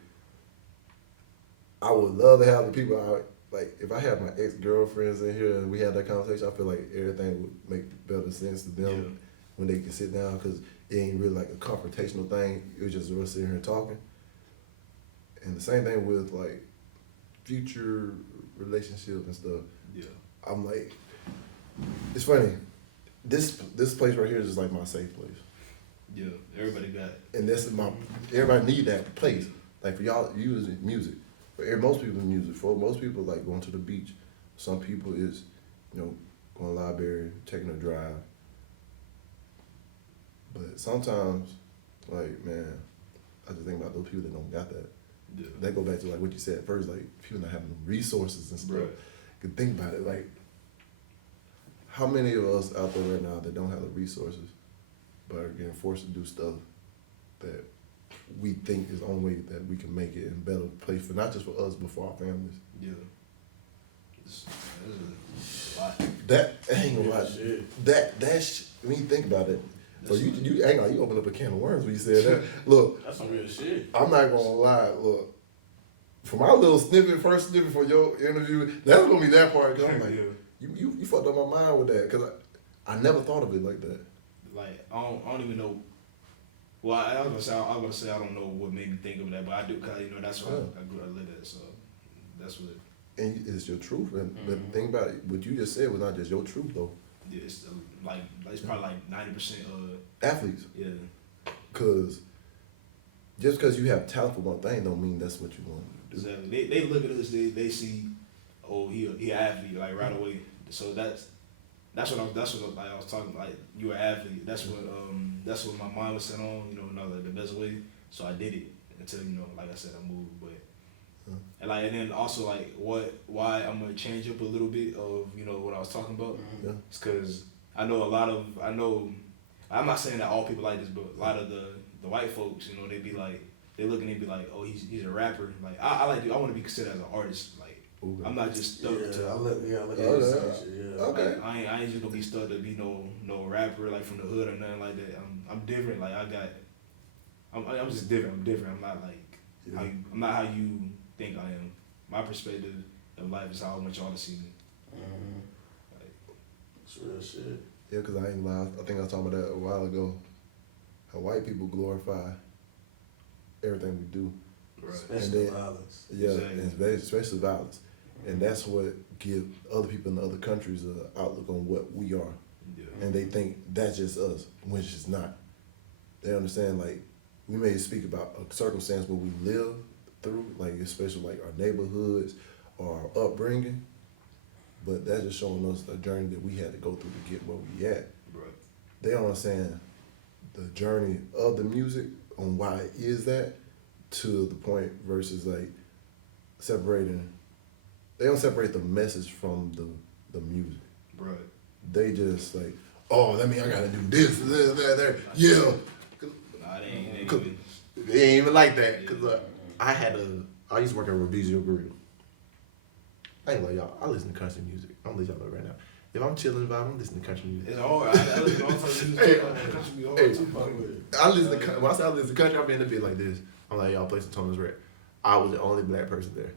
I would love to have the people out. Like, if I had my ex-girlfriends in here and we had that conversation, I feel like everything would make better sense to them when they can sit down, because it ain't really like a confrontational thing. It was just us sitting here talking. And the same thing with like future relationships and stuff. Yeah. I'm like, it's funny. This place right here is just like my safe place. Yeah, everybody got it. And everybody need that place. Like for y'all, use music. Most people in music. For most people, like going to the beach. Some people is, you know, going to the library, taking a drive. But sometimes, like, man, I just think about those people that don't got that. Yeah. That go back to like what you said first, like people not having resources and stuff. Right. You can think about it, like, how many of us out there right now that don't have the resources, but are getting forced to do stuff that we think is the only way that we can make it in a better place for not just for us, but for our families. Yeah. This is a lot. That ain't a lot. When you think about it, so you hang on, you open up a can of worms when you said that. Look, that's some real shit. I'm not gonna lie. Look, for my little first snippet for your interview, that's gonna be that part. Cause I'm like, you fucked up my mind with that, cause I never thought of it like that. Like I don't even know. Well, I was gonna say I don't know what made me think of that, but I do, cause you know that's what I live at, so that's what. And it's your truth, but think about it. What you just said was not just your truth, though. Yeah, it's probably like 90% athletes. Yeah. Cause just because you have talent for one thing, don't mean that's what you want to do. Exactly. They look at us. They see, oh, he an athlete, like right away. So that's what I was talking about. Like, you an athlete. That's what my mind was set on. You know, like the best way. So I did it until, you know, like I said, I moved. But and then also like why I'm gonna change up a little bit of, you know, what I was talking about. Yeah. It's because I'm not saying that all people like this, but a lot of the white folks, you know, they look and they be like, oh, he's a rapper. Like I want to be considered as an artist. Like I'm not just stuck to. Okay. I ain't just gonna be stuck to be no rapper like from the hood or nothing like that. I'm different. Like I'm just different. I'm different. I'm not like I'm not how you think I am. My perspective of life is how I want y'all to see me. Like, it's real shit. Yeah, because I ain't lie. I think I was talking about that a while ago. How white people glorify everything we do. Right. Especially violence. Yeah, exactly. Especially violence. And that's what gives other people in the other countries an outlook on what we are. Yeah. And they think that's just us, which is not. They understand, like, we may speak about a circumstance where we live through, like especially like our neighborhoods or our upbringing, but that's just showing us a journey that we had to go through to get where we at. Right. They don't understand the journey of the music on why it is that to the point versus like separating. They don't separate the message from the music. Right. They just like, oh, that mean I gotta do this, that. Yeah. Nah, they ain't even. They ain't even like that. Cause I used to work at Rodizio Grill. I ain't like y'all. I listen to country music. I'm gonna let y'all know right now. If I'm chilling, I'm listening to country music. It's hard. I listen to all types of music. Country be hard too. I listen to when I say I listen to country, I'm in the bit like this. I'm like, y'all play some Thomas Rhett. I was the only black person there.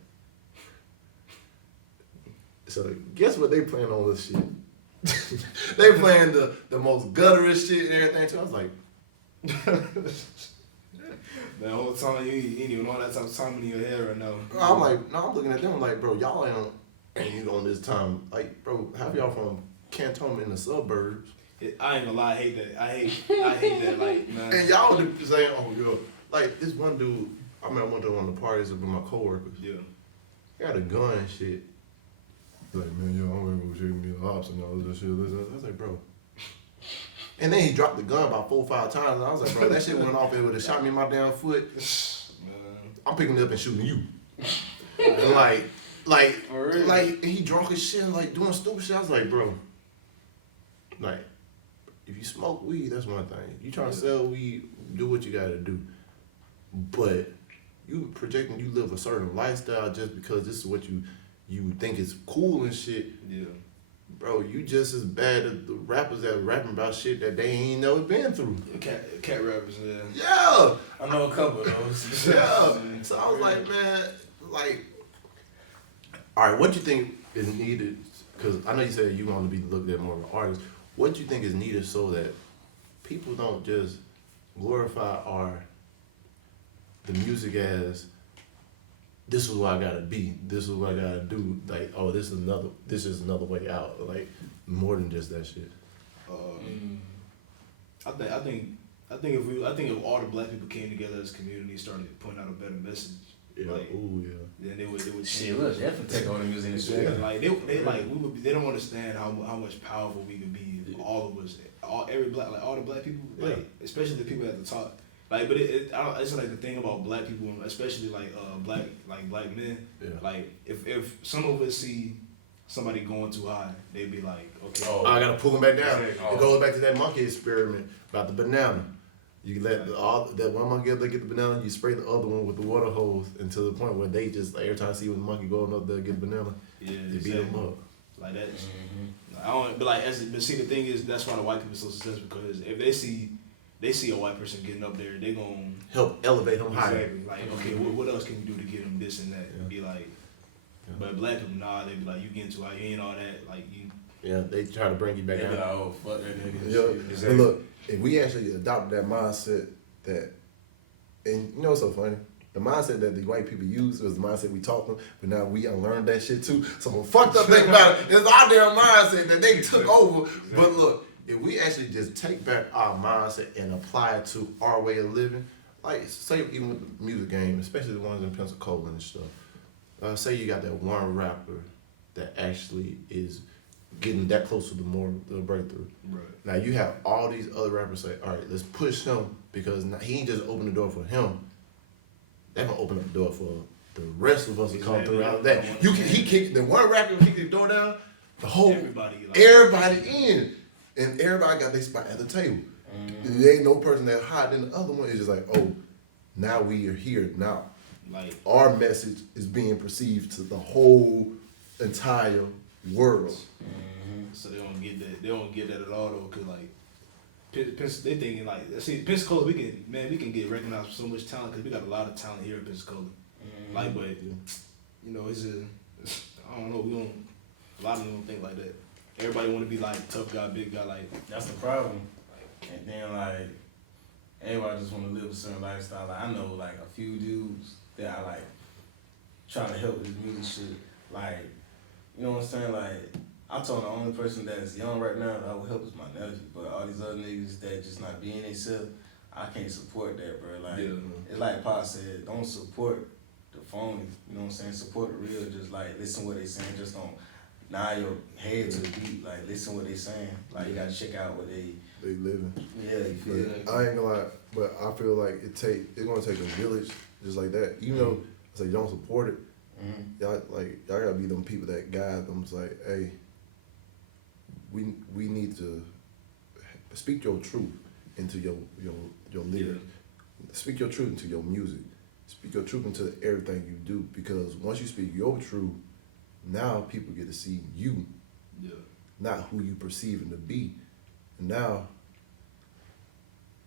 So guess what they playing on this shit? They playing the most gutterous shit and everything too. I was like, the whole time you ain't even know that type of time in your head right now. I'm like, no, I'm looking at them like, bro, y'all ain't on this time. Like, bro, half y'all from Cantonment in the suburbs. I ain't gonna lie, I hate that. I hate that. Like, man. And y'all would saying, oh, yo, like this one dude. I remember I went to one of the parties with my coworkers. Yeah. He had a gun and shit. Like, man, yo, I'm gonna go shoot me the ops and all this shit. I was like, bro. And then he dropped the gun about 4 or 5 times, and I was like, bro, that shit went off. It would have shot me in my damn foot. I'm picking it up and shooting you. And like he drunk as shit, like doing stupid shit. I was like, bro, like, if you smoke weed, that's one thing. You trying to sell weed, do what you gotta do. But you projecting you live a certain lifestyle just because this is what you think is cool and shit. Yeah. Bro, you just as bad as the rappers that rapping about shit that they ain't never been through. Cat rappers, yeah. Yeah. I know a couple of those. Yeah. So I was like, man, like, all right, what you think is needed? Because I know you said you want to be looked at more of an artist. What do you think is needed so that people don't just glorify the music as this is what I gotta be, this is what I gotta do, like, oh, this is another way out, like, more than just that shit. I think if all the black people came together as a community, started putting out a better message, Yeah. like, Ooh, yeah. then they would Shit, change. we'll definitely take over the music industry. Yeah, like they don't understand how much powerful we could be if all of us, all the black people, like, Yeah. especially the people at the top. Like, but it's like the thing about black people, especially like black men. Yeah. Like, if some of us see somebody going too high, they'd be like, okay, I gotta pull them back down. Exactly. It goes back to that monkey experiment about the banana. You let that one monkey up there get the banana, you spray the other one with the water hose until the point where they just, like, every time I see when the monkey going up there get the banana, yeah, they beat them up. Like that. I don't. But see, the thing is, that's why the white people are so successful, because if they see a white person getting up there, they gonna Help elevate them higher. exactly like, okay, what else can you do to get them this and that? Yeah. Be like, Yeah. but black people, nah, they be like, you getting too high, you ain't all that, like you. Yeah, they try to bring you back They be down. like, oh, fuck that nigga. Yeah. Shit. But look, if we actually adopted that mindset and you know what's so funny? The mindset that the white people use was the mindset we taught them, but now we unlearned that shit too. So the fucked up thing about it is our damn mindset that they took over. Exactly. But look, if we actually just take back our mindset and apply it to our way of living, like say even with the music game, especially the ones in Pensacola and stuff, say you got that one rapper that actually is getting that close to the breakthrough. Right. Now you have all these other rappers say, all right, let's push him because now he ain't just open the door for him. They're gonna open up the door for the rest of us to come through out of that. He kicked the one rapper kicked the door down, the whole Everybody in. And everybody got their spot at the table. There ain't no person that higher than the other one. It's just like, oh, now we are here. Now like our message is being perceived to the whole entire world. so they don't get that. They don't get that at all though, cause like. They thinking like, see, Pensacola, we can get recognized for so much talent because we got a lot of talent here in Pensacola. Like, but you know, I don't know. A lot of them don't think like that. Everybody want to be like tough guy, big guy. Like That's the problem. And then like everybody just want to live a certain lifestyle. Like I know like a few dudes that I like trying to help with this music shit. Like, you know what I'm saying? Like I told the only person that's young right now that I would help is my nephew. But all these other niggas that just not being themselves, I can't support that, bro. Like it's like Pa said, don't support the phony. You know what I'm saying? Support the real. Just like listen what they saying. Just don't nod your head to the beat. Like listen what they saying. Like you gotta check out what they living. Yeah, you feel it. I ain't gonna lie, but I feel like it's gonna take a village just like that. Even though it's like you don't support it, Y'all gotta be them people that guide them. It's like, hey, we need to speak your truth into your lyrics. Speak your truth into your music. Speak your truth into everything you do, because once you speak your truth, now people get to see you, not who you perceive him to be. And now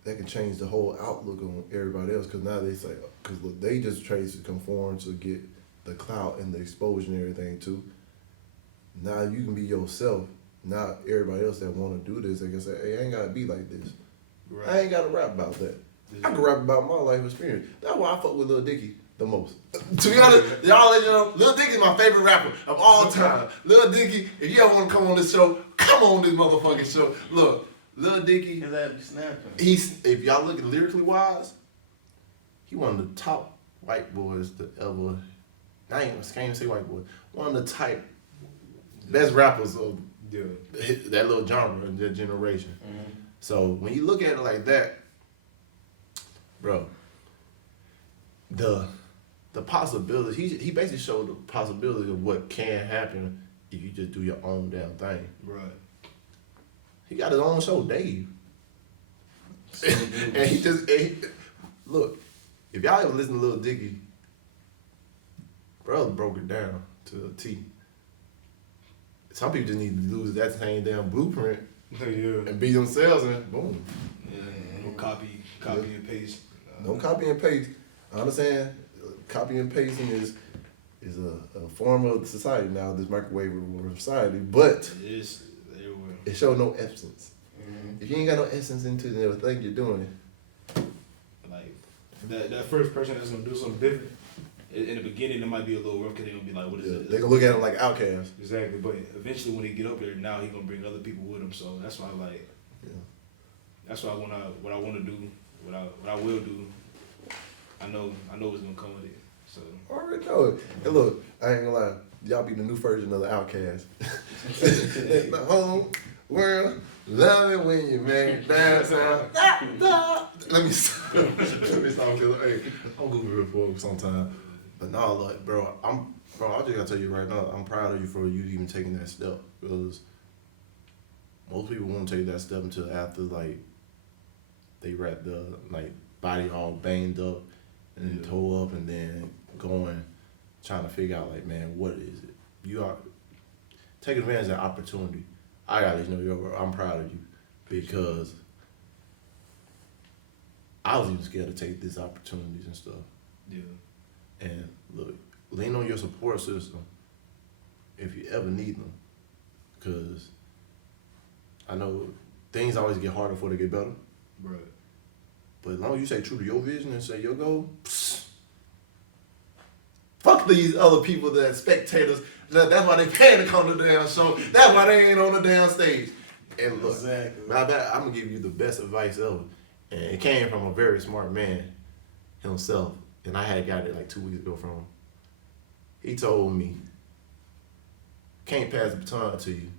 that can change the whole outlook on everybody else, because now they say, because they just try to conform to get the clout and the exposure and everything too. Now you can be yourself. Now everybody else that want to do this, they can say, hey, I ain't got to be like this. Right. I ain't got to rap about that. I can rap about my life experience. That's why I fuck with Lil Dicky the most. To be honest, y'all let you know, Lil Dicky is my favorite rapper of all time. Lil Dicky, if you ever want to come on this show, come on this motherfucking show. Look, Lil Dicky, if y'all look at lyrically wise, he one of the top white boys to ever, I can't even say white boy, one of the type best rappers of that little genre in that generation. So when you look at it like that, bro, the possibility, he basically showed the possibility of what can happen if you just do your own damn thing. Right. He got his own show, Dave. And he look, if y'all ever listen to Lil Dicky, brother broke it down to a T. Some people just need to lose that same damn blueprint and be themselves, and boom. No copy and paste. No copy and paste. I understand copy and pasting is a form of society now, this microwave society, but it shows no essence. If you ain't got no essence into the thing you're doing, like that first person that's gonna do something different, in the beginning it might be a little rough because they're gonna be like, what is it? They gonna look at him like outcasts. Exactly, but eventually when they get up there, now he gonna bring other people with him. So that's why that's why what I want to do, what I will do, I know what's gonna come with it. So I already know it. And look, I ain't gonna lie, y'all be the new version of the Outcast. The whole world love it when you make it dance. Let me stop because hey, I'm goofy real for sometimes. But no, like, bro, I just gotta tell you right now, I'm proud of you for you even taking that step, because most people won't take that step until after like they wrap the like body all banged up and tore up, and then going trying to figure out like, man, what is it? You are taking advantage of that opportunity. I gotta let you know, I'm proud of you, because I was even scared to take these opportunities and stuff. Yeah. And look, lean on your support system if you ever need them, because I know things always get harder before they get better. Right. But as long as you stay true to your vision and say your goal, fuck these other people that spectators. That's why they paying to come to the damn show. That's why they ain't on the damn stage. And look, exactly. Now that I'm gonna give you the best advice ever, and it came from a very smart man himself, and I had got it like 2 weeks ago from him. He told me, can't pass the baton to you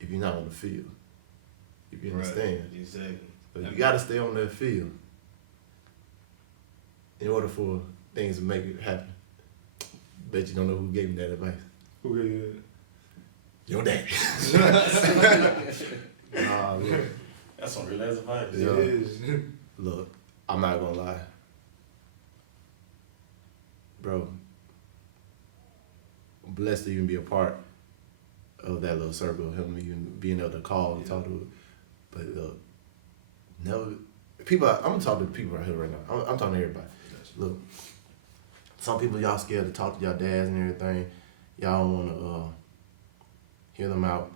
if you're not on the field. If you understand. Right. Exactly. But you gotta stay on that field in order for things to make it happen. Bet you don't know who gave me that advice. Who gave you that? Your daddy. Nah, look. That's some real ass advice. Yeah. It is. Look, I'm not gonna lie. Bro, I'm blessed to even be a part of that little circle, him even being able to call and talk to it. But never, people, I'm gonna talk to people right here right now. I'm talking to everybody. Look, some people y'all scared to talk to y'all dads and everything. Y'all don't wanna hear them out.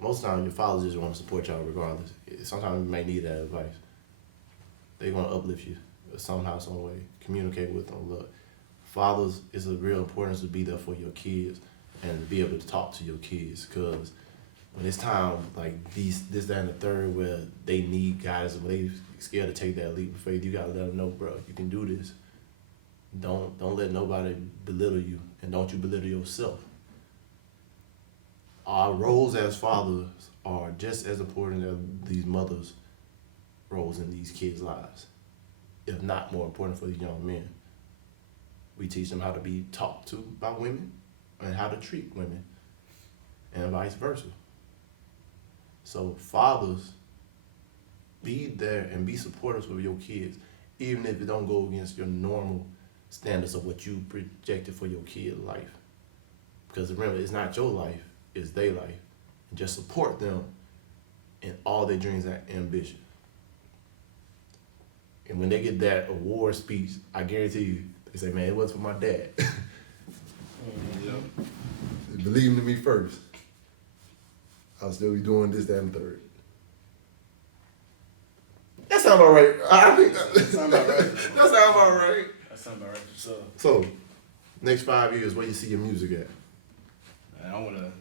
Most of the time, your fathers just want to support y'all regardless. Sometimes you may need that advice. They're gonna uplift you somehow, some way. Communicate with them. Look, fathers, it's a real importance to be there for your kids and to be able to talk to your kids, because when it's time like this, that, and the third, where they need guidance, when they scared to take that leap of faith, you gotta let them know, bro, you can do this. Don't let nobody belittle you, and don't you belittle yourself. Our roles as fathers are just as important as these mothers' roles in these kids' lives, if not more important for these young men. We teach them how to be talked to by women and how to treat women, and vice versa. So fathers, be there and be supportive of your kids, even if it don't go against your normal standards of what you projected for your kid life. Because remember, it's not your life, it's their life. And just support them in all their dreams and ambition. And when they get that award speech, I guarantee you, they say, man, it was for my dad. Believe in me first. I'll still be doing this, that, and third. That sound all right. I think that sound about right. That sound about right. That sound about right for sure. So, next 5 years, where you see your music at? Man,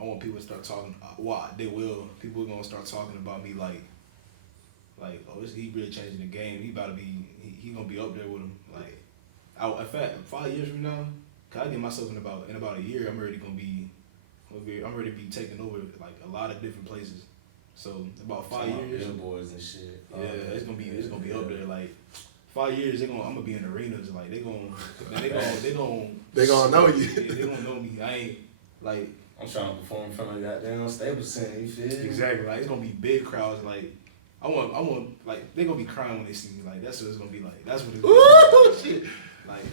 I want people to start talking. Well, they will. People are gonna start talking about me like, oh, he really changing the game. He about to be. He gonna be up there with him. Like, in fact, 5 years from now, cause I get myself in about a year, I'm ready to be taking over like a lot of different places. So about 5 years, billboards and shit. Yeah, it's gonna be up there. Like 5 years, I'm gonna be in arenas. Like they gonna know you. Yeah, they gonna know me. I ain't like. I'm trying to perform in front of the goddamn Staples Center. You feel? Exactly. Like it's gonna be big crowds. Like I want like they gonna be crying when they see me. Like that's what it's gonna be like. That's what it's gonna be. Shit. Like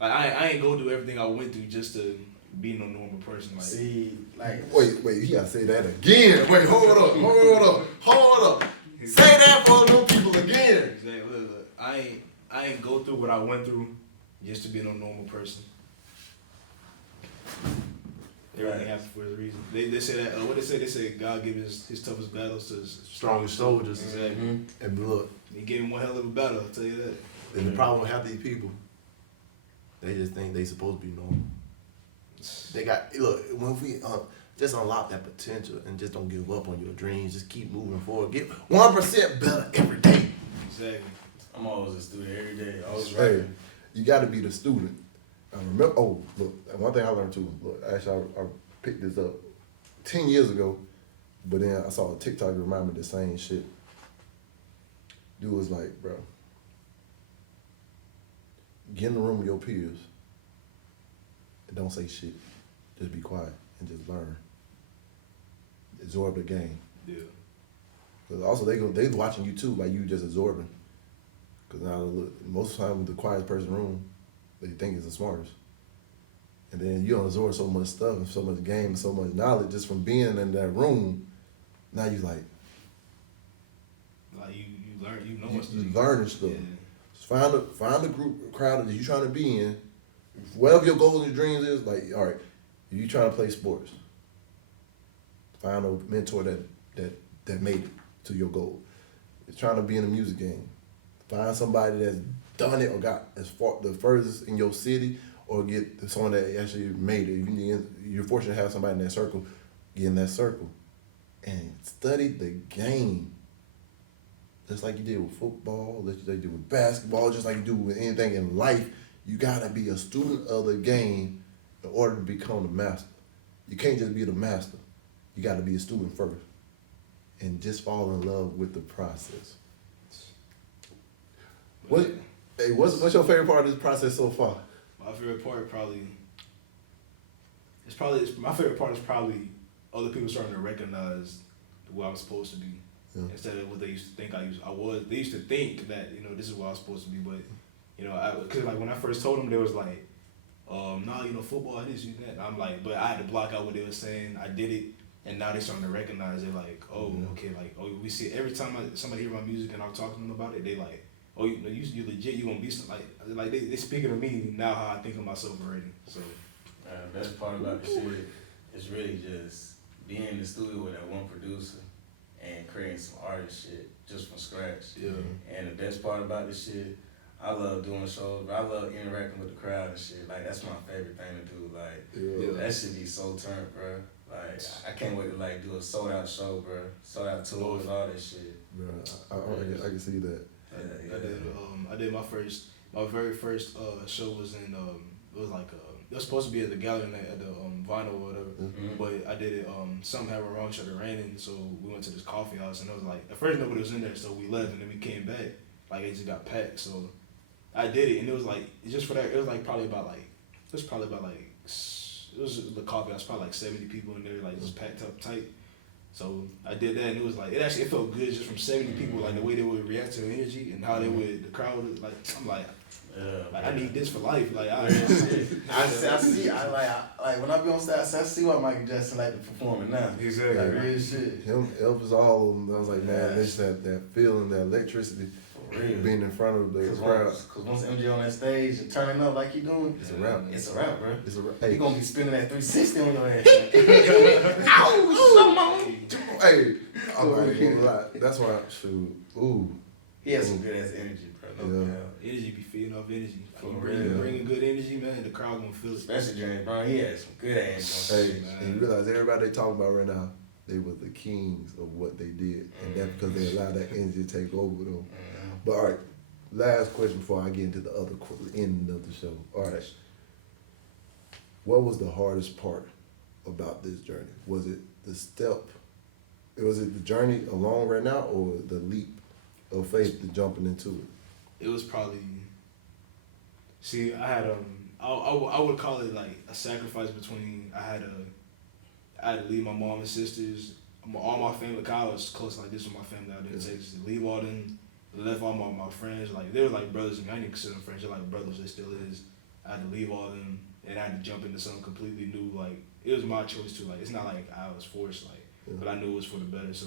I ain't go do everything I went through just to be no normal person. Like see, like wait, you gotta say that again. Wait, hold up. Say that for the new people again. Exactly. Look, I ain't go through what I went through just to be no normal person. Everything happens for a reason. They say that what they say. They say God gives his toughest battles to his Strongest soldiers. Exactly. Mm-hmm. And look, he gave him one hell of a battle. I'll tell you that. And the problem with half these people, they just think they supposed to be normal. They got when we just unlock that potential and just don't give up on your dreams. Just keep moving forward. Get 1% better every day. Exactly. I'm always a student every day. Always Hey, right. you got to be the student. I remember. Oh, look, one thing I learned too. Look, actually, I picked this up 10 years ago, but then I saw a TikTok remind me the same shit. Dude was like, bro, get in the room with your peers and don't say shit. Just be quiet and just learn. Absorb the game. Yeah. Because also they watching you too, like you just absorbing. Because now look, most of the time the quietest person in the room, they think is the smartest. And then you don't absorb so much stuff and so much game and so much knowledge just from being in that room. Now you like you learn, you know what's you learning stuff. Yeah. Just find a group, a crowd that you trying to be in. Whatever your goals and your dreams is, like, all right, if you trying to play sports, find a mentor that made it to your goal. If you're trying to be in a music game, find somebody that's done it or got as far the furthest in your city, or get someone that actually made it. You're fortunate to have somebody in that circle. Get in that circle and study the game. Just like you did with football, just like you did with basketball, just like you do with anything in life, you gotta be a student of the game in order to become the master. You can't just be the master. You gotta be a student first. And just fall in love with the process. What's your favorite part of this process so far? My favorite part my favorite part is probably other people starting to recognize who I'm supposed to be. Yeah. Instead of what they used to think I was. They used to think that, this is what I was supposed to be, but, because like when I first told them, they was like, football, this, that. And I'm like, but I had to block out what they were saying. I did it, and now they're starting to recognize it, like, okay, like, we see every time somebody hear my music and I'm talking to them about it, they like, oh, you legit, you gonna be like they speaking to me now how I think of myself already. So the best part about the shit is really just being in the studio with that one producer and creating some artist shit just from scratch. Yeah. And the best part about this shit, I love doing shows. I love interacting with the crowd and shit. Like that's my favorite thing to do. Like that shit be so turned, bro. Like I can't wait to like do a sold out show, bro. Sold out tours, all that shit. Bro, I can see that. I did my very first show was in it was supposed to be at the gallery at the Vinyl or whatever, but I did it something happened wrong, started raining, so we went to this coffee house and it was like at first nobody was in there, so we left and then we came back, like it just got packed, so I did it, and it was like just for that. It was like probably about like it was the coffee. I was probably like 70 people in there, like just packed up tight. So I did that, and it was like it felt good just from 70 people, like the way they would react to the energy and how the crowd would like. I'm like. Yeah, I need this for life. Like I see. I like when I be on stage. I see why Michael Jackson like to performing now. Exactly. Like, real shit. Elvis, all of them. I was like, man, it's that feeling, that electricity, being in front of the crowd. Because once MJ on that stage and turning up like he doing, it's a wrap. It's a wrap, bro. It's a wrap. He gonna be spinning that 360 on your ass. Hey, I'm not even gonna lie. That's why shoot. Ooh. He has some good ass energy, bro. No energy be feeding off energy. Bringing good energy, man. The crowd gonna feel it. Especially James Brown, he has some good ass. Hey, and you realize everybody they talk about right now, they were the kings of what they did, and that's because they allowed that energy to take over them. But all right, last question before I get into the other end of the show. All right, what was the hardest part about this journey? Was it the step? Was it the journey along right now, or the leap of faith to jumping into it? It was probably. See, I had I would call it like a sacrifice between I had to leave my mom and sisters, all my family. Cause I was close like this with my family out there in Texas. To leave all them, left all my friends. Like they were like brothers to me. I didn't consider them friends. They're like brothers. They still is. I had to leave all them, and I had to jump into something completely new. Like it was my choice too. Like it's not like I was forced. Like, but I knew it was for the better. So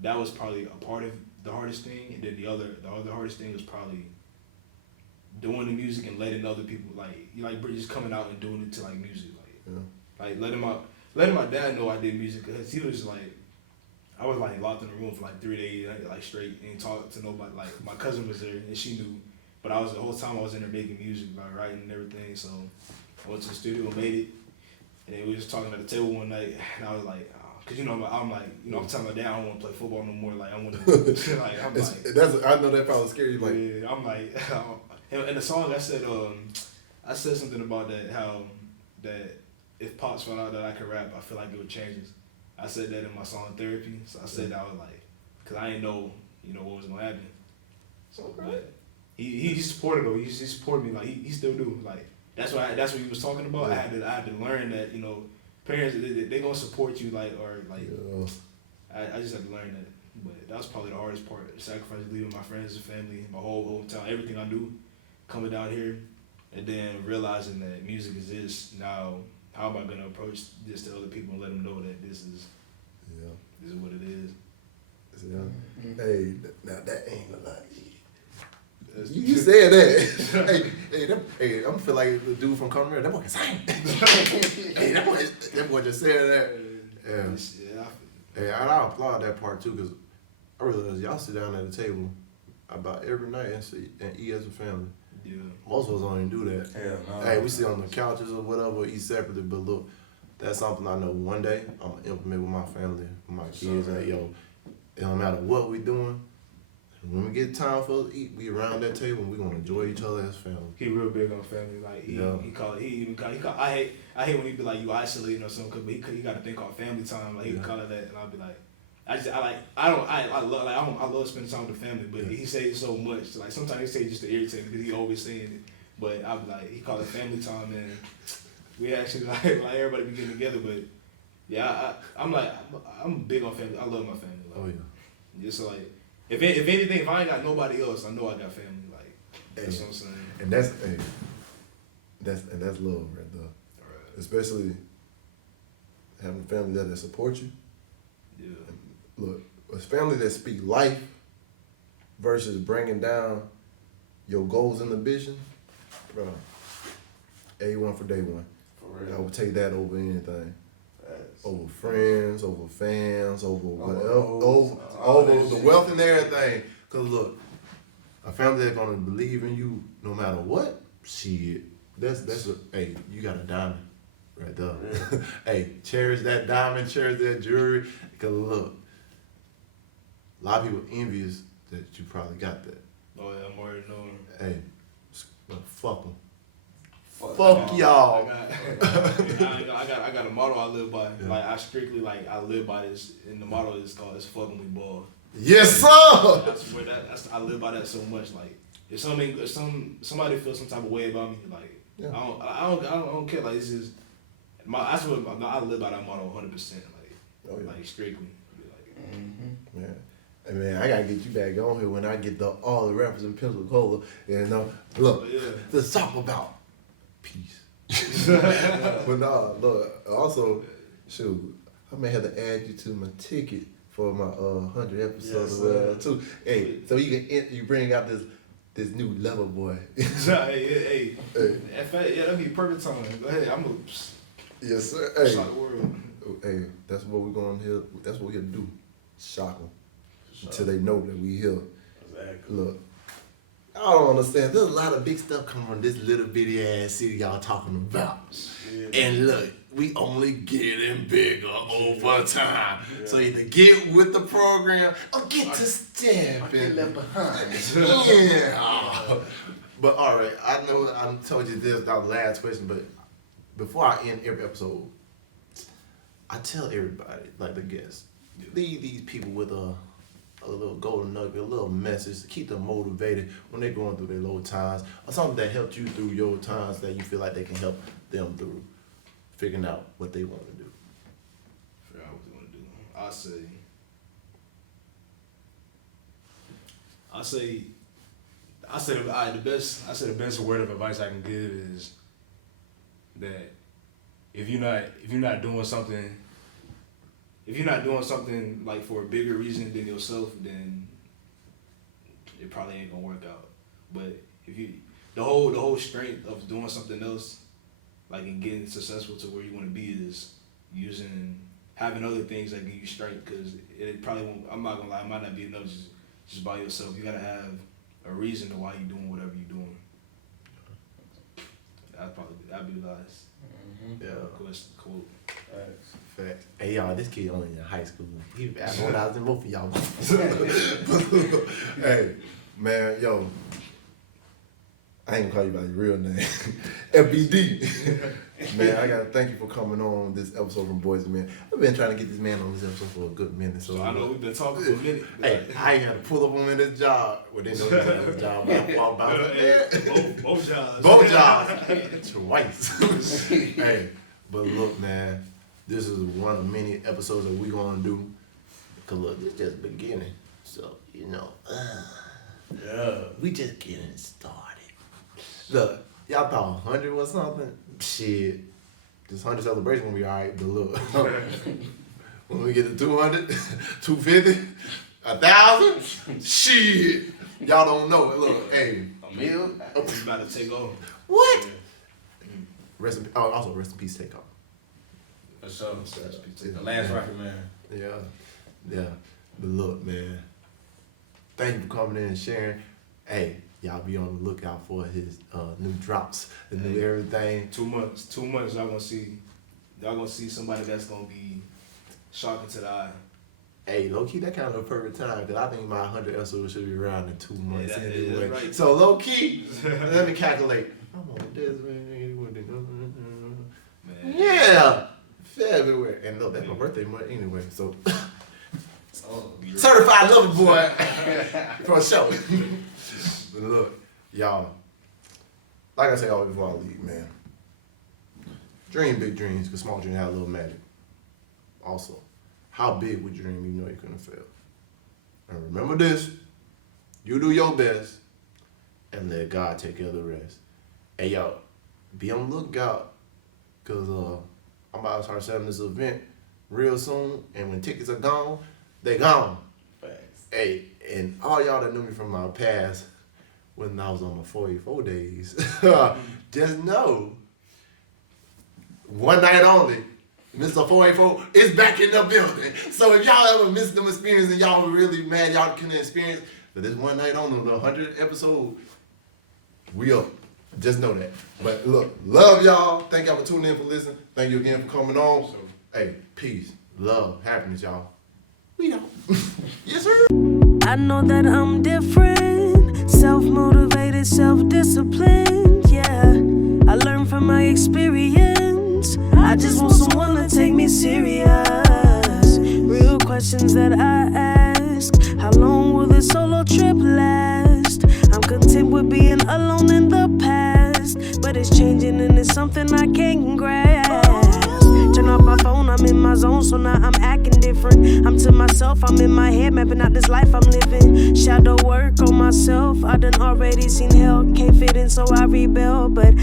that was probably a part of the hardest thing, and then the other hardest thing was probably doing the music and letting other people like just coming out and doing it to like music, like letting my dad know I did music, because he was like, I was like locked in the room for like 3 days like straight and talked to nobody. Like my cousin was there and she knew, but the whole time I was in there making music, like writing and everything. So I went to the studio and made it, and we were just talking at the table one night, and I was like. Cause I'm like, I'm telling my dad I don't want to play football no more. Like I want to, like I'm like. I know that probably scary. Like yeah, I'm like, in the song I said something about that, how that if Pops found out that I could rap, I feel like it would change us. I said that in my song Therapy. So I said that I was like, cause I didn't know, what was gonna happen. So but he supported though. He supported me, like he still do. Like that's what he was talking about. Yeah. I had to learn that, parents, they gonna support you, I just had to learn that. But that was probably the hardest part. Sacrifice, leaving my friends and family, my whole hometown, everything I do, coming down here, and then realizing that music is this. Now, how am I gonna approach this to other people and let them know that this is what it is? Yeah. Hey, now that ain't a lot. You said that. hey, I'm feel like the dude from Conrad. That boy can sing. Hey, that boy just said that. Yeah. Hey, I applaud that part too, because I realize y'all sit down at the table about every night and eat as a family. Yeah. Most of us don't even do that. Hell no. Hey, we sit on the couches or whatever, eat separately. But look, that's something I know one day I'm gonna implement with my family, with my kids. And it don't matter what we doing. When we get time for us to eat, we around that table and we gonna enjoy each other as family. He real big on family. Like he I hate when he be like you isolating or something, but he got a thing called family time. Like he would call it that, and I'll be like, I love spending time with the family, but he say it so much. Like sometimes he say it just to irritate me because he always saying it. But I'll be like, he call it family time, and we actually like everybody be getting together. But yeah, I'm big on family. I love my family. Like, oh yeah. Just so like. If anything, if I ain't got nobody else, I know I got family. Like that's what I'm saying. And that's love right there. Right. Especially having a family that support you. Yeah. And look, a family that speak life versus bringing down your goals and ambition, bro. A1 for day one. For real. I would take that over anything. Over friends, over fans, over the wealth and everything. Cause look, a family that's gonna believe in you no matter what, shit. Hey, you got a diamond right there. Yeah. Hey, cherish that diamond, cherish that jewelry. Cause look, a lot of people envious that you probably got that. Oh yeah, I'm already knowing. Hey, fuck them. Fuck y'all. I got a motto I live by. Yeah. Like I strictly I live by this, and the motto is called "It's fucking we ball." Yes, sir. I swear I live by that so much. Like if somebody feels some type of way about me, like Yeah. I don't care. Like it's just that's what I live by that motto 100%. Like strictly. Like, Man. Hey man, I gotta get you back on here when I get all the rappers in Pensacola. Look, let's talk about peace. But nah, look, also, shoot, I may have to add you to my ticket for my 100 episodes too. Hey, so you bring out this new level boy. hey, that'd be perfect time. Go ahead, I'm gonna. Yes, sir. Hey, shock the world. Hey, that's what we're going here. That's what we're here to do. Shock them until they know that we here. Exactly. Look, I don't understand. There's a lot of big stuff coming from this little bitty ass city y'all talking about. Yeah. And look, we only getting bigger over time. Yeah. So either get with the program or get to step and left behind. Yeah. But all right, I know I told you this our last question, but before I end every episode, I tell everybody, like the guests, leave these people with a little golden nugget, a little message to keep them motivated when they're going through their low times, or something that helped you through your times that you feel like they can help them through figuring out what they want to do. Figure out what they want to do. I say the best word of advice I can give is that if you're not doing something like for a bigger reason than yourself, then it probably ain't gonna work out. But if you the whole strength of doing something else, like and getting successful to where you want to be, is having other things that give you strength. Because it probably won't. I'm not gonna lie, it might not be enough just by yourself. You gotta have a reason to why you're doing whatever you're doing. That'd be the last. Yeah. Quote. Facts. Hey y'all, this kid only in high school. He when I was in both of y'all. Hey, man, yo. I ain't gonna call you by your real name. FBD. Man, I gotta thank you for coming on this episode from Boyz, man. I've been trying to get this man on this episode for a good minute. So I know we've been talking for a minute. Hey, I ain't had to pull up on him in this job. Well, they know he's in this job. Both jobs. Both jobs. Twice. Hey, but look, man, this is one of many episodes that we gonna do. Cause look, this just beginning. So, we just getting started. Look, y'all thought 100 was something? Shit. This 100 celebration gonna be alright, but look. When we get to 200, 250, 1,000, shit. Y'all don't know it. Look, hey. A meal? It's about to take over. What? Yeah. Also, rest in peace, Takeoff. For sure. The last rocket man. Yeah. But look, man. Thank you for coming in and sharing. Hey, y'all be on the lookout for his new drops, the new everything. 2 months, y'all gonna see somebody that's gonna be shocking to the eye. Hey, low key, that kind of a perfect time, because I think my 100 episode should be around in 2 months anyway. Right. So low key, let me calculate. I'm on this, man. Yeah, February, and look, that's my birthday month anyway. So certified lover boy for sure. But look, y'all, like I say always before I leave, man, dream big dreams, because small dreams have a little magic. Also, how big would you dream you know you couldn't fail? And remember this, you do your best, and let God take care of the rest. Hey, y'all, be on the lookout, because I'm about to start selling this event real soon, and when tickets are gone, they gone. Thanks. Hey, and all y'all that knew me from my past, when I was on my 44 days, just know, one night only, Mr. 484 is back in the building. So if y'all ever missed them experience and y'all were really mad y'all couldn't experience, but this one night only, the 100th episode, we up. Just know that. But look, love y'all. Thank y'all for tuning in, for listening. Thank you again for coming on. Hey, peace, love, happiness, y'all. We don't. Yes, sir. I know that I'm different, self-motivated, self-disciplined, yeah. I learned from my experience. I just want someone to take me serious. Real questions that I ask. How long will this solo trip last? I'm content with zone, so now I'm acting different. I'm to myself, I'm in my head, mapping out this life I'm living. Shadow work on myself, I done already seen hell. Can't fit in, so I rebel, but